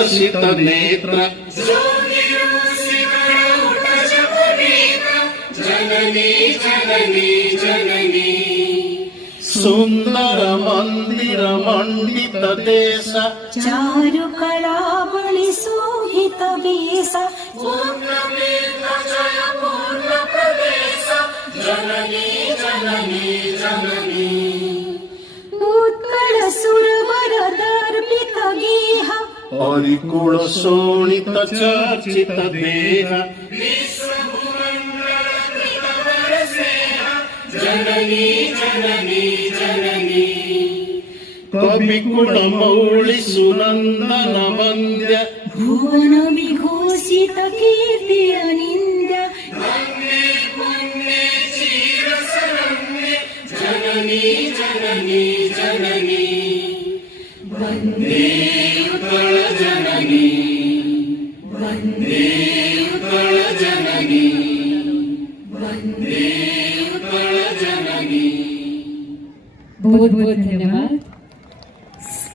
विकसित नेत्र जननी जननी जननी सुंदर मंदिर मंडित देश चारु कला बलि शोभित वेश पूर्ण प्रदेश जननी जननी जननी उत्कल सुरवर दर्पित गेह हरिकुल शोणित चर्चित देह जननी जननी जननी कविकुल मौळि सुनंदन वंद्य भुवन विघोषित कीर्ति अनिंद्य वन्दे वन्दे चिरसरण्ये जननी जननी जननी वन्दे उत्कल जननी वन्दे उत्कल जननी वन्दे उत्कल जननी। बहुत बहुत धन्यवाद।